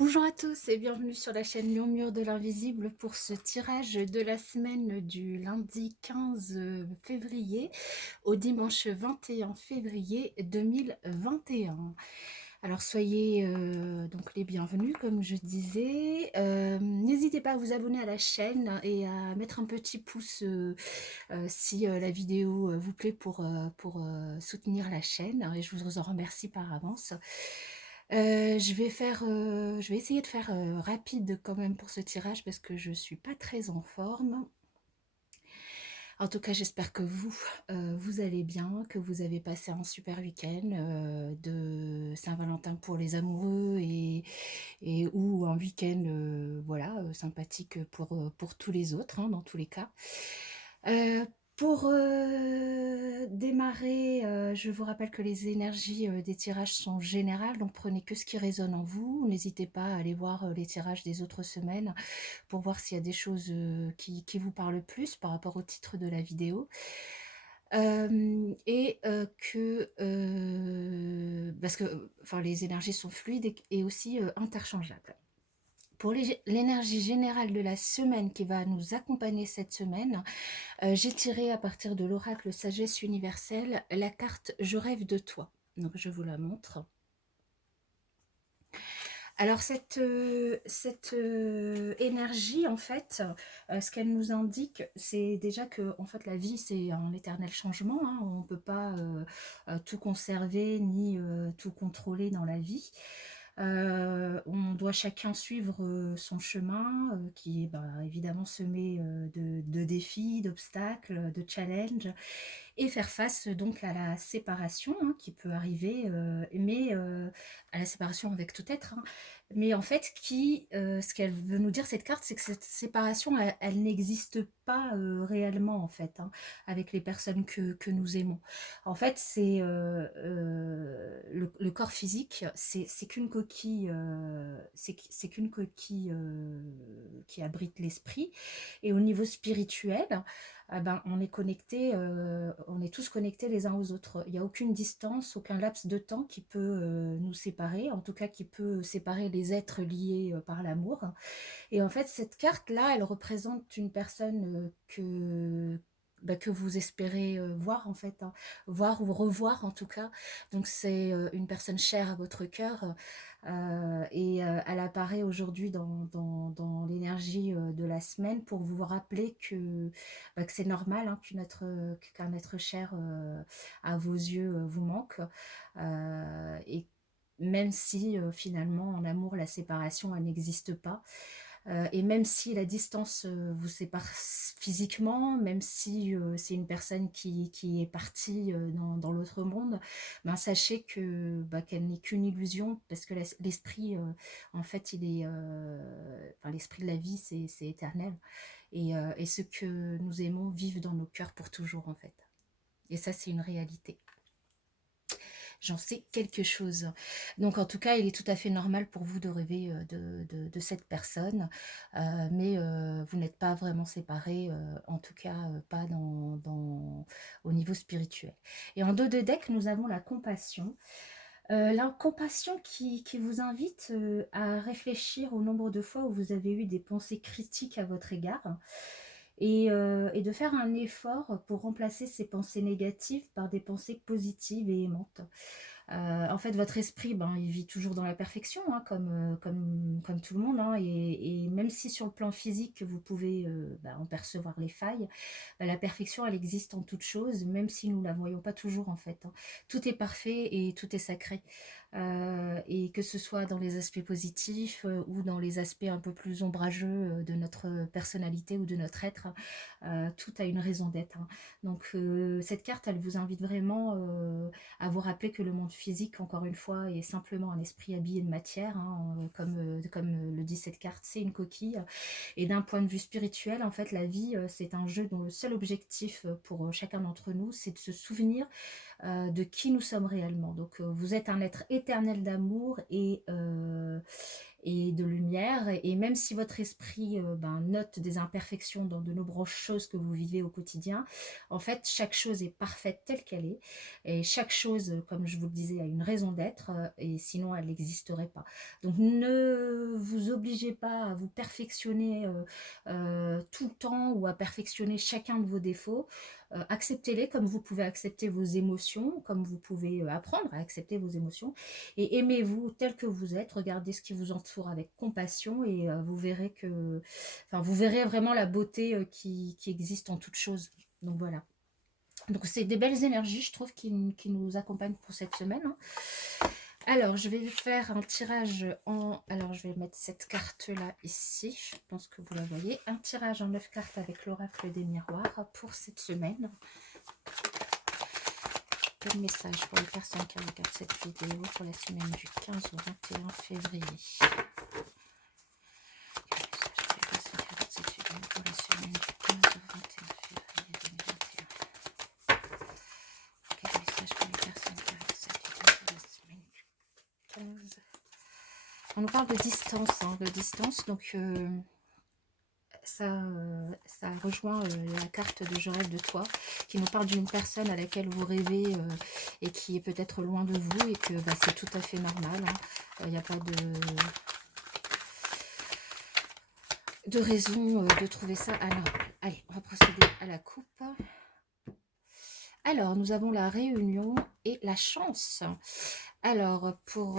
Bonjour à tous et bienvenue sur la chaîne Murmure de l'Invisible pour ce tirage de la semaine du lundi 15 février au dimanche 21 février 2021. Alors soyez donc les bienvenus comme je disais. N'hésitez pas à vous abonner à la chaîne et à mettre un petit pouce si la vidéo vous plaît pour soutenir la chaîne et je vous en remercie par avance. Je vais essayer de faire rapide quand même pour ce tirage parce que je suis pas très en forme. En tout cas, j'espère que vous allez bien, que vous avez passé un super week-end de Saint-Valentin pour les amoureux et ou un week-end voilà, sympathique pour tous les autres, hein, dans tous les cas. Pour démarrer, je vous rappelle que les énergies des tirages sont générales, donc prenez que ce qui résonne en vous. N'hésitez pas à aller voir les tirages des autres semaines pour voir s'il y a des choses qui vous parlent plus par rapport au titre de la vidéo. Parce que enfin, les énergies sont fluides et aussi interchangeables. Pour l'énergie générale de la semaine qui va nous accompagner cette semaine, j'ai tiré à partir de l'oracle Sagesse universelle la carte Je rêve de toi. Donc je vous la montre. Alors cette énergie, en fait, ce qu'elle nous indique, c'est déjà que en fait, la vie, c'est un éternel changement. Hein. On ne peut pas tout conserver ni tout contrôler dans la vie. On doit chacun suivre son chemin qui est évidemment semé de défis, d'obstacles, de challenges et faire face donc à la séparation hein, qui peut arriver, mais à la séparation avec tout être. Hein. Mais en fait, ce qu'elle veut nous dire cette carte, c'est que cette séparation, elle n'existe pas réellement en fait, hein, avec les personnes que nous aimons. En fait, c'est le corps physique, c'est qu'une coquille, c'est qu'une coquille qui abrite l'esprit. Et au niveau spirituel, ah ben, on est connectés, on est tous connectés les uns aux autres. Il n'y a aucune distance, aucun laps de temps qui peut nous séparer, en tout cas qui peut séparer les êtres liés par l'amour. Et en fait, cette carte-là, elle représente une personne que vous espérez voir en fait, hein, voir ou revoir en tout cas. Donc c'est une personne chère à votre cœur et elle apparaît aujourd'hui dans l'énergie de la semaine pour vous rappeler que c'est normal hein, qu'un être cher à vos yeux vous manque et même si finalement en amour la séparation elle n'existe pas. Et même si la distance vous sépare physiquement, même si c'est une personne qui est partie dans l'autre monde, ben, sachez qu'elle n'est qu'une illusion parce que l'esprit, en fait, enfin, l'esprit de la vie, c'est éternel. Et ceux que nous aimons vivent dans nos cœurs pour toujours, en fait. Et ça, c'est une réalité. J'en sais quelque chose. Donc en tout cas, il est tout à fait normal pour vous de rêver de cette personne, mais vous n'êtes pas vraiment séparés, en tout cas pas au niveau spirituel. Et en dos de deck, nous avons la compassion. La compassion qui vous invite à réfléchir au nombre de fois où vous avez eu des pensées critiques à votre égard et de faire un effort pour remplacer ces pensées négatives par des pensées positives et aimantes. En fait, votre esprit, ben, il vit toujours dans la perfection, hein, comme tout le monde. Hein, et même si sur le plan physique, vous pouvez en percevoir les failles, la perfection, elle existe en toute chose, même si nous ne la voyons pas toujours, en fait. Hein. Tout est parfait et tout est sacré. Et que ce soit dans les aspects positifs ou dans les aspects un peu plus ombrageux de notre personnalité ou de notre être, tout a une raison d'être. Hein. Donc, cette carte, elle vous invite vraiment à vous rappeler que le monde physique, encore une fois, est simplement un esprit habillé de matière, hein, comme le dit cette carte, c'est une coquille. Et d'un point de vue spirituel, en fait, la vie, c'est un jeu dont le seul objectif pour chacun d'entre nous, c'est de se souvenir de qui nous sommes réellement. Donc, vous êtes un être éternel d'amour et de lumière. Et même si votre esprit ben, note des imperfections dans de nombreuses choses que vous vivez au quotidien, en fait, chaque chose est parfaite telle qu'elle est. Et chaque chose, comme je vous le disais, a une raison d'être, et sinon elle n'existerait pas. Donc ne vous obligez pas à vous perfectionner tout le temps ou à perfectionner chacun de vos défauts. Acceptez-les comme vous pouvez accepter vos émotions, comme vous pouvez apprendre à accepter vos émotions. Et aimez-vous tel que vous êtes, regardez ce qui vous entoure avec compassion et vous verrez que, enfin, vous verrez vraiment la beauté qui existe en toute chose. Donc voilà. Donc c'est des belles énergies, je trouve, qui nous accompagnent pour cette semaine, hein. Alors, je vais faire un tirage en... Alors, je vais mettre cette carte-là ici. Je pense que vous la voyez. Un tirage en 9 cartes avec l'oracle des miroirs pour cette semaine. Quel message pour les personnes qui regardent cette vidéo pour la semaine du 15 au 21 février. Quel message pour les personnes qui regardent cette vidéo pour la semaine du 15 au 21 février 2021. Quel message pour les personnes qui regardent cette vidéo pour la semaine du 15. On nous parle de distance, hein, de distance, donc ça rejoint la carte de Je rêve de toi, qui nous parle d'une personne à laquelle vous rêvez et qui est peut-être loin de vous et que bah, c'est tout à fait normal, hein. Il n'y a pas de raison de trouver ça. Alors, allez, on va procéder à la coupe. Alors, nous avons la réunion et la chance. Alors, pour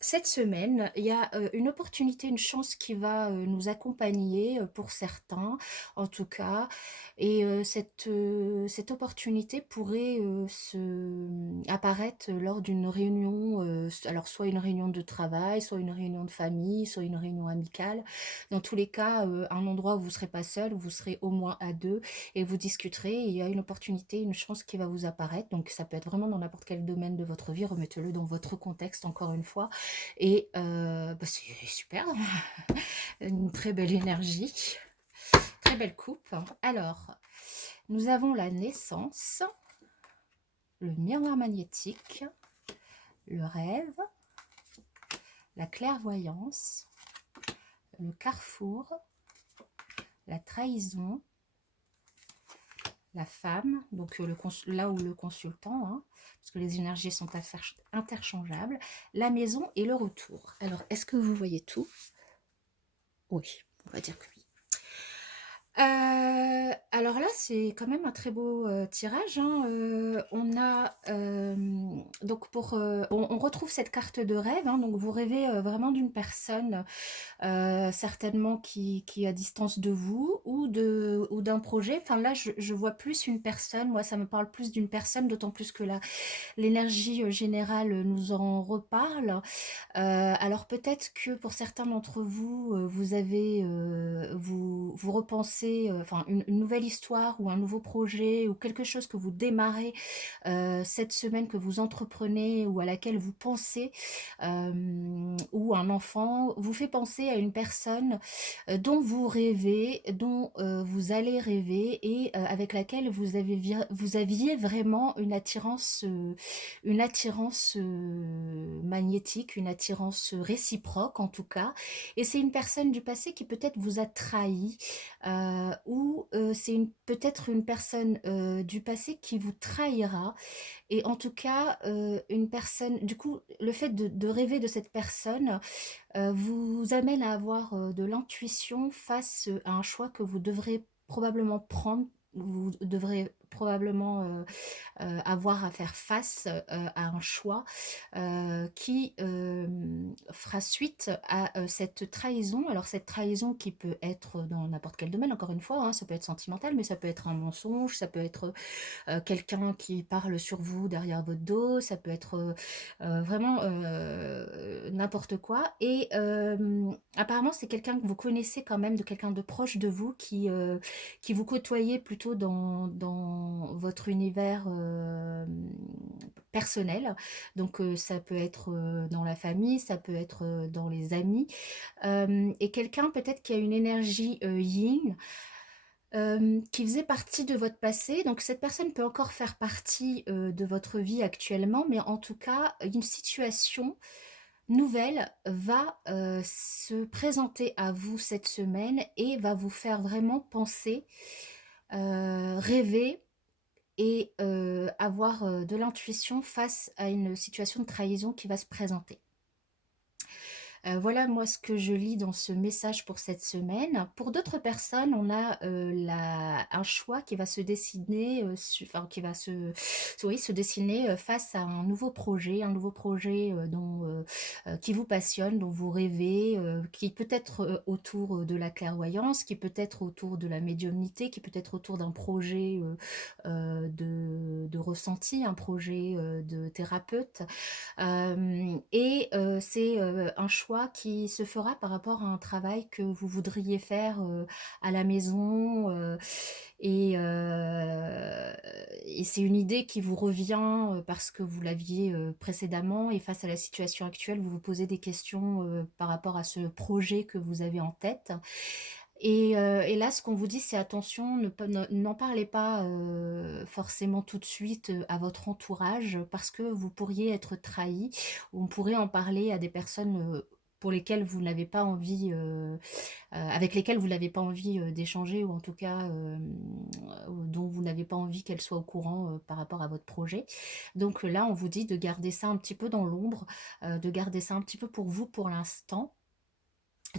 cette semaine, il y a une opportunité, une chance qui va nous accompagner pour certains, en tout cas. Et cette opportunité pourrait apparaître lors d'une réunion, alors soit une réunion de travail, soit une réunion de famille, soit une réunion amicale. Dans tous les cas, un endroit où vous ne serez pas seul, où vous serez au moins à deux et vous discuterez. Et il y a une opportunité, une chance qui va vous apparaître. Donc ça peut être vraiment dans n'importe quel domaine de votre vie. Remettez-le dans votre contexte, encore une fois. Et bah, c'est super, une très belle énergie, très belle coupe. Alors, nous avons la naissance, le miroir magnétique, le rêve, la clairvoyance, le carrefour, la trahison, la femme, donc là où le consultant, hein, parce que les énergies sont interchangeables, la maison et le retour. Alors, est-ce que vous voyez tout? Oui, on va dire que oui. Alors là, c'est quand même un très beau tirage, hein. On a donc on retrouve cette carte de rêve, hein, donc vous rêvez vraiment d'une personne certainement qui est à distance de vous ou d'un projet. Enfin là, je vois plus une personne, moi ça me parle plus d'une personne, d'autant plus que l'énergie générale nous en reparle. Alors peut-être que pour certains d'entre vous, vous repensez enfin une nouvelle histoire ou un nouveau projet ou quelque chose que vous démarrez cette semaine, que vous entreprenez ou à laquelle vous pensez, ou un enfant vous fait penser à une personne dont vous rêvez, dont vous allez rêver et avec laquelle vous aviez vraiment une attirance magnétique, une attirance réciproque en tout cas. Et c'est une personne du passé qui peut-être vous a trahi, ou c'est peut-être une personne du passé qui vous trahira. Et en tout cas, une personne, du coup, le fait de rêver de cette personne vous amène à avoir de l'intuition face à un choix que vous devrez probablement prendre. Vous devrez probablement avoir à faire face à un choix qui fera suite à cette trahison. Alors cette trahison qui peut être dans n'importe quel domaine, encore une fois, hein, ça peut être sentimental, mais ça peut être un mensonge, ça peut être quelqu'un qui parle sur vous derrière votre dos, ça peut être vraiment n'importe quoi. Et apparemment, c'est quelqu'un que vous connaissez quand même, de quelqu'un de proche de vous qui vous côtoyez plutôt dans votre univers personnel. Donc ça peut être dans la famille, ça peut être dans les amis. Et quelqu'un peut-être qui a une énergie yin, qui faisait partie de votre passé. Donc cette personne peut encore faire partie de votre vie actuellement, mais en tout cas, une situation nouvelle va se présenter à vous cette semaine et va vous faire vraiment penser, rêver et avoir de l'intuition face à une situation de trahison qui va se présenter. Voilà moi ce que je lis dans ce message pour cette semaine. Pour d'autres personnes, on a un choix qui va se dessiner, enfin qui va oui, se dessiner face à un nouveau projet qui vous passionne, dont vous rêvez, qui peut être autour de la clairvoyance, qui peut être autour de la médiumnité, qui peut être autour d'un projet de ressenti, un projet de thérapeute. C'est un choix qui se fera par rapport à un travail que vous voudriez faire à la maison, et, euh, et c'est une idée qui vous revient parce que vous l'aviez précédemment, et face à la situation actuelle, vous vous posez des questions par rapport à ce projet que vous avez en tête. Et là, ce qu'on vous dit, c'est attention, n'en parlez pas forcément tout de suite à votre entourage, parce que vous pourriez être trahi. On pourrait en parler à des personnes pour lesquelles vous n'avez pas envie, avec lesquelles vous n'avez pas envie d'échanger, ou en tout cas dont vous n'avez pas envie qu'elles soient au courant par rapport à votre projet. Donc là, on vous dit de garder ça un petit peu dans l'ombre, de garder ça un petit peu pour vous pour l'instant.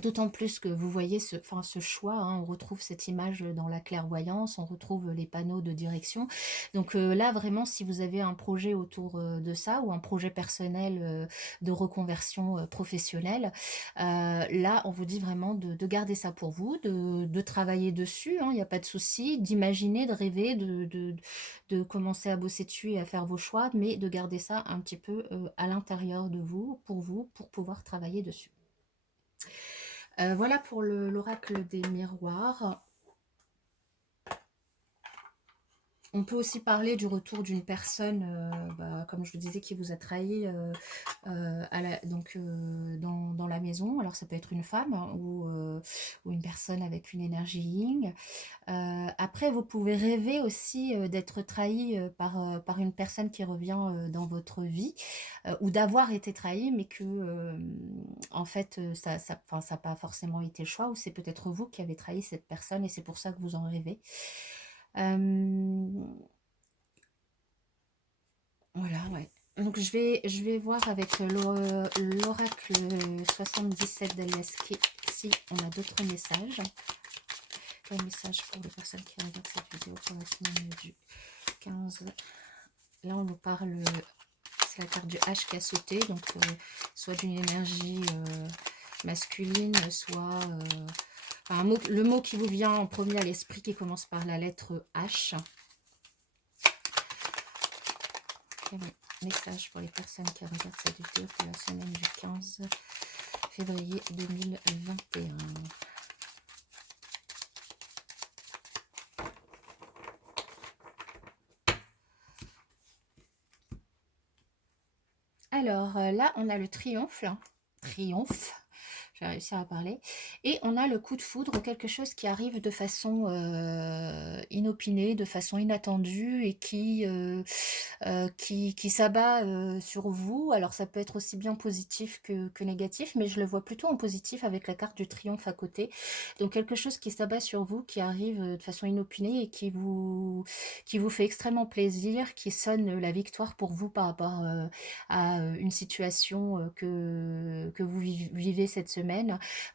D'autant plus que vous voyez ce choix, hein, on retrouve cette image dans la clairvoyance, on retrouve les panneaux de direction. Donc là, vraiment, si vous avez un projet autour de ça, ou un projet personnel de reconversion professionnelle, là, on vous dit vraiment de garder ça pour vous, de travailler dessus, hein, il n'y a pas de souci, d'imaginer, de rêver, de commencer à bosser dessus et à faire vos choix, mais de garder ça un petit peu à l'intérieur de vous, pour pouvoir travailler dessus. Voilà pour l'oracle des miroirs. On peut aussi parler du retour d'une personne, comme je vous disais, qui vous a trahi dans la maison. Alors ça peut être une femme, hein, ou une personne avec une énergie yin. Après, vous pouvez rêver aussi d'être trahi par une personne qui revient dans votre vie, ou d'avoir été trahi, mais que en fait ça n'a pas forcément été le choix, ou c'est peut-être vous qui avez trahi cette personne et c'est pour ça que vous en rêvez. Voilà, ouais. Donc je vais voir avec l'oracle 77 d'Aliaski si on a d'autres messages. Un message pour les personnes qui regardent cette vidéo pour la semaine du 15. Là, on nous parle, c'est la carte du H qui a sauté, donc soit d'une énergie masculine, soit le mot qui vous vient en premier à l'esprit qui commence par la lettre H. Message pour les personnes qui regardent cette vidéo pour la semaine du 15 février 2021. Alors là, on a le triomphe. Triomphe. Je vais réussir à parler. Et on a le coup de foudre, quelque chose qui arrive de façon inopinée, de façon inattendue, et qui s'abat sur vous. Alors ça peut être aussi bien positif que négatif, mais je le vois plutôt en positif avec la carte du triomphe à côté. Donc quelque chose qui s'abat sur vous, qui arrive de façon inopinée et qui vous fait extrêmement plaisir, qui sonne la victoire pour vous par rapport à une situation que vous vivez cette semaine,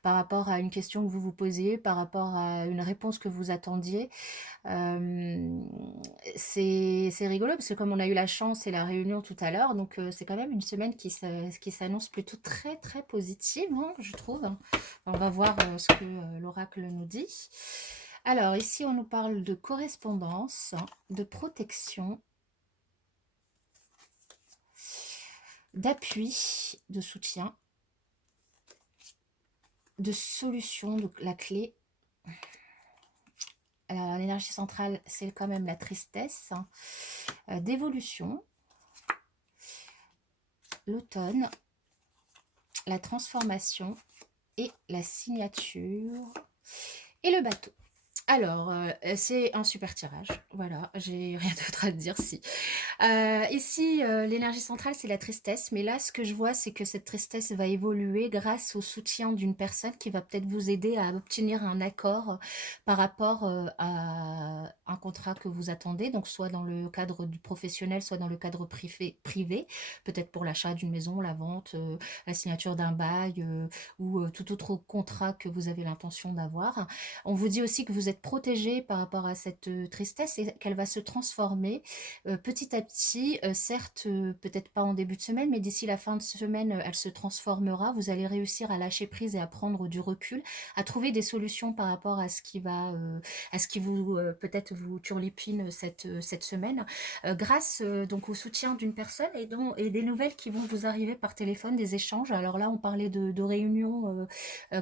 par rapport à une question que vous vous posiez, par rapport à une réponse que vous attendiez. C'est rigolo parce que comme on a eu la chance et la réunion tout à l'heure, donc c'est quand même une semaine qui s'annonce plutôt très très positive, hein, je trouve. On va voir ce que l'oracle nous dit. Alors ici on nous parle de correspondance, de protection, d'appui, de soutien, de solution, donc la clé. Alors l'énergie centrale, c'est quand même la tristesse, d'évolution, l'automne, la transformation et la signature et le bateau. Alors, c'est un super tirage. Voilà, j'ai rien d'autre à te dire, si. Ici, l'énergie centrale, c'est la tristesse, mais là, ce que je vois, c'est que cette tristesse va évoluer grâce au soutien d'une personne qui va peut-être vous aider à obtenir un accord par rapport, à un contrat que vous attendez, donc soit dans le cadre du professionnel, soit dans le cadre privé, peut-être pour l'achat d'une maison, la vente, la signature d'un bail, ou tout autre contrat que vous avez l'intention d'avoir. On vous dit aussi que vous êtes protégé par rapport à cette tristesse et qu'elle va se transformer petit à petit, certes, peut-être pas en début de semaine, mais d'ici la fin de semaine, elle se transformera. Vous allez réussir à lâcher prise et à prendre du recul, à trouver des solutions par rapport à ce qui va, à ce qui vous, peut-être vous turlupine cette semaine, grâce donc au soutien d'une personne et des nouvelles qui vont vous arriver par téléphone, des échanges. Alors là, on parlait de réunions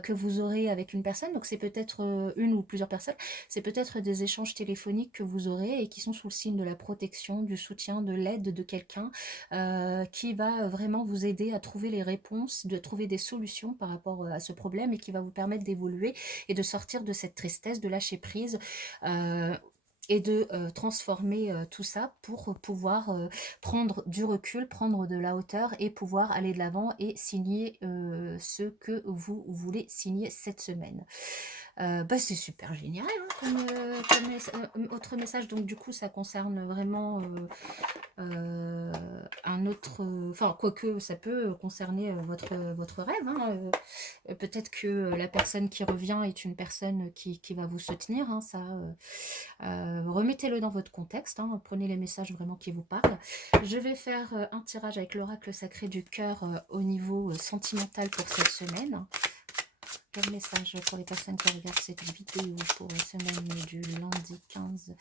que vous aurez avec une personne, donc c'est peut-être une ou plusieurs personnes, c'est peut-être des échanges téléphoniques que vous aurez et qui sont sous le signe de la protection, du soutien, de l'aide de quelqu'un qui va vraiment vous aider à trouver les réponses, de trouver des solutions par rapport à ce problème et qui va vous permettre d'évoluer et de sortir de cette tristesse, de lâcher prise. euh, et de transformer tout ça pour pouvoir prendre du recul, prendre de la hauteur et pouvoir aller de l'avant et signer ce que vous voulez signer cette semaine. Bah, c'est super génial, hein, autre message. Donc du coup, ça concerne vraiment un autre... Enfin, quoique ça peut concerner votre rêve. Hein, peut-être que la personne qui revient est une personne qui va vous soutenir. Hein, ça, remettez-le dans votre contexte. Hein, prenez les messages vraiment qui vous parlent. Je vais faire un tirage avec l'oracle sacré du cœur au niveau sentimental pour cette semaine. Quel message pour les personnes qui regardent cette vidéo pour la semaine du lundi 15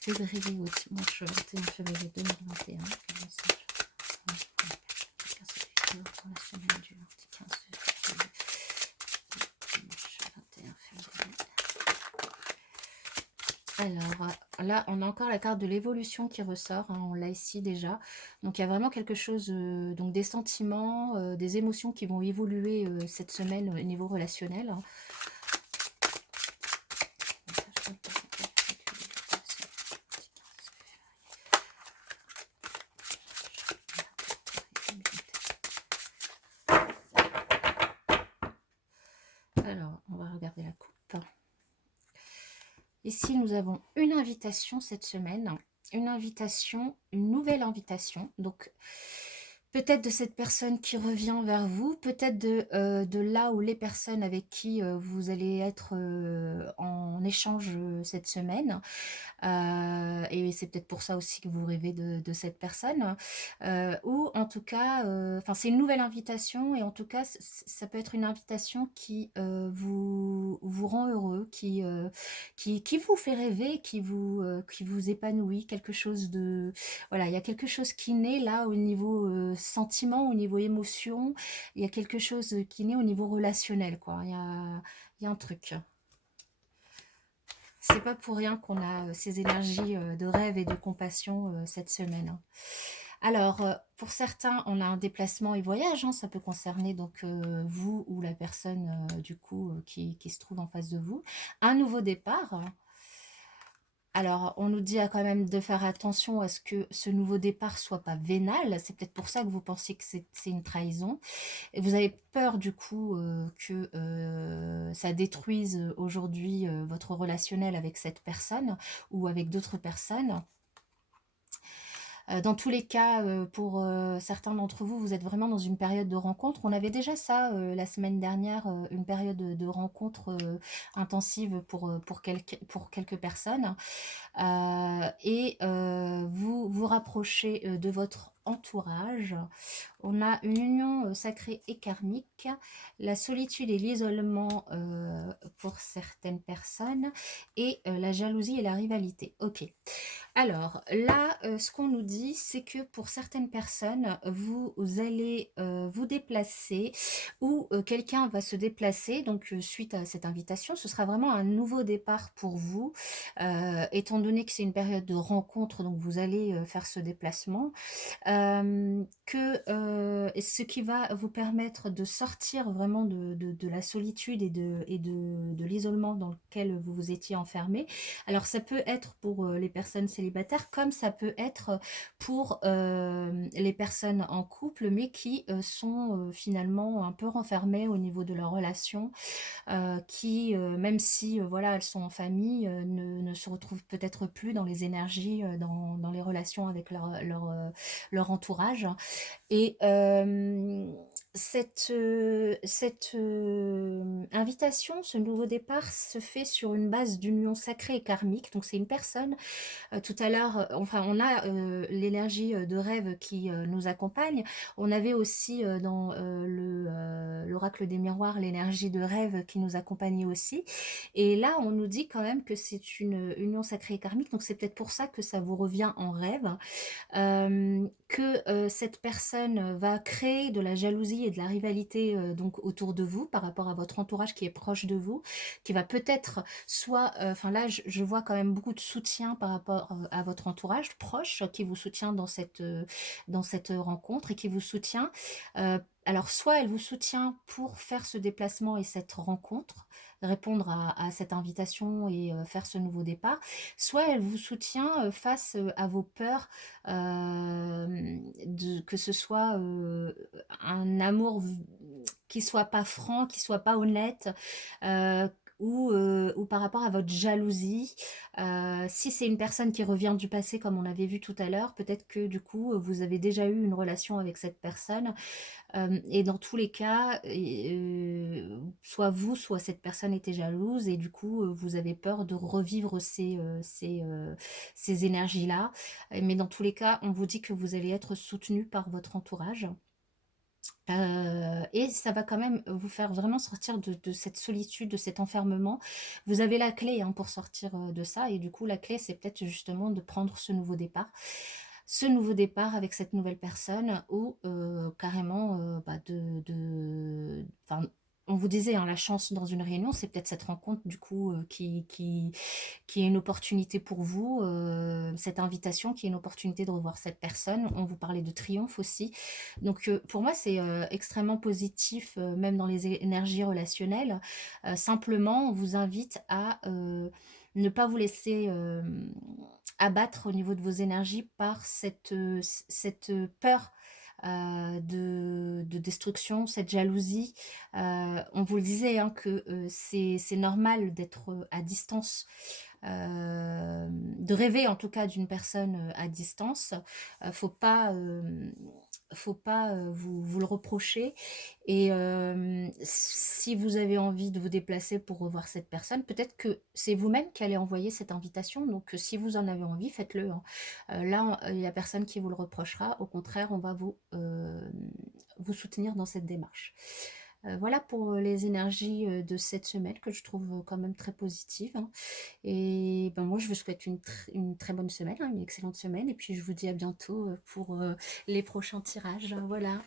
février au dimanche 21 février 2021? Quel message pour les personnes qui regardent cette vidéo pour la semaine du lundi 15 février au dimanche 21 février? Alors là, on a encore la carte de l'évolution qui ressort, hein, on l'a ici déjà. Donc il y a vraiment quelque chose, donc des sentiments, des émotions qui vont évoluer cette semaine au niveau relationnel. Hein. Alors, on va regarder la coupe. Ici, nous avons une invitation cette semaine, une invitation, une nouvelle invitation. Donc, peut-être de cette personne qui revient vers vous, peut-être de là où les personnes avec qui vous allez être en échange cette semaine. Et c'est peut-être pour ça aussi que vous rêvez de cette personne. Ou en tout cas, enfin c'est une nouvelle invitation et en tout cas, ça peut être une invitation qui vous rend heureux, qui vous fait rêver, qui vous épanouit, quelque chose de... Voilà, il y a quelque chose qui naît là au niveau sentiment, au niveau émotion, il y a quelque chose qui naît au niveau relationnel, quoi. Il y a un truc. C'est pas pour rien qu'on a ces énergies de rêve et de compassion cette semaine. Hein. Alors, pour certains, on a un déplacement et voyage. Hein, ça peut concerner donc vous ou la personne du coup qui se trouve en face de vous. Un nouveau départ. Alors, on nous dit quand même de faire attention à ce que ce nouveau départ soit pas vénal. C'est peut-être pour ça que vous pensez que c'est une trahison. Et vous avez peur du coup que ça détruise aujourd'hui votre relationnel avec cette personne ou avec d'autres personnes. Dans tous les cas, pour certains d'entre vous, vous êtes vraiment dans une période de rencontre. On avait déjà ça la semaine dernière, une période de rencontre intensive pour quelques personnes. Et vous vous rapprochez de votre entourage. On a une union sacrée et karmique, la solitude et l'isolement pour certaines personnes, et la jalousie et la rivalité. Ok. Alors là, ce qu'on nous dit, c'est que pour certaines personnes, vous allez vous déplacer ou quelqu'un va se déplacer. Donc, suite à cette invitation, ce sera vraiment un nouveau départ pour vous, étant donné que c'est une période de rencontre, donc vous allez faire ce déplacement. Que et ce qui va vous permettre de sortir vraiment de la solitude et de l'isolement dans lequel vous vous étiez enfermé. Alors ça peut être pour les personnes célibataires, comme ça peut être pour les personnes en couple, mais qui sont finalement un peu renfermées au niveau de leur relation, qui, même si voilà, elles sont en famille, ne se retrouvent peut-être plus dans les énergies, dans les relations avec leur entourage. Et cette invitation, ce nouveau départ se fait sur une base d'union sacrée et karmique. Donc c'est une personne tout à l'heure, enfin, on a l'énergie de rêve qui nous accompagne. On avait aussi dans l'oracle des miroirs l'énergie de rêve qui nous accompagnait aussi. Et là, on nous dit quand même que c'est une union sacrée et karmique. Donc c'est peut-être pour ça que ça vous revient en rêve, que cette personne va créer de la jalousie et de la rivalité donc autour de vous par rapport à votre entourage qui est proche de vous, qui va peut-être soit, enfin là je vois quand même beaucoup de soutien par rapport à votre entourage proche qui vous soutient dans cette rencontre et qui vous soutient. Alors soit elle vous soutient pour faire ce déplacement et cette rencontre, répondre à cette invitation et faire ce nouveau départ, soit elle vous soutient face à vos peurs, que ce soit un amour qui soit pas franc, qui soit pas honnête, euh, ou par rapport à votre jalousie. Si c'est une personne qui revient du passé, comme on avait vu tout à l'heure, peut-être que du coup, vous avez déjà eu une relation avec cette personne. Et dans tous les cas, soit vous, soit cette personne était jalouse, et du coup, vous avez peur de revivre ces énergies-là. Mais dans tous les cas, on vous dit que vous allez être soutenu par votre entourage. Et ça va quand même vous faire vraiment sortir de cette solitude, de cet enfermement. Vous avez la clé hein, pour sortir de ça, et du coup la clé c'est peut-être justement de prendre ce nouveau départ. Ce nouveau départ avec cette nouvelle personne, ou carrément bah, enfin, on vous disait, hein, la chance dans une réunion, c'est peut-être cette rencontre du coup qui est une opportunité pour vous, cette invitation qui est une opportunité de revoir cette personne. On vous parlait de triomphe aussi. Donc pour moi, c'est extrêmement positif, même dans les énergies relationnelles. Simplement, on vous invite à ne pas vous laisser abattre au niveau de vos énergies par cette peur de destruction, cette jalousie. On vous le disait hein, que c'est normal d'être à distance, de rêver en tout cas d'une personne à distance. Faut pas vous le reprocher. Et si vous avez envie de vous déplacer pour revoir cette personne, peut-être que c'est vous-même qui allez envoyer cette invitation. Donc si vous en avez envie, faites-le, hein. Là, il n'y a personne qui vous le reprochera. Au contraire, on va vous soutenir dans cette démarche. Voilà pour les énergies de cette semaine que je trouve quand même très positives, hein. Et ben moi, je vous souhaite une très bonne semaine, hein, une excellente semaine. Et puis, je vous dis à bientôt pour les prochains tirages. Voilà.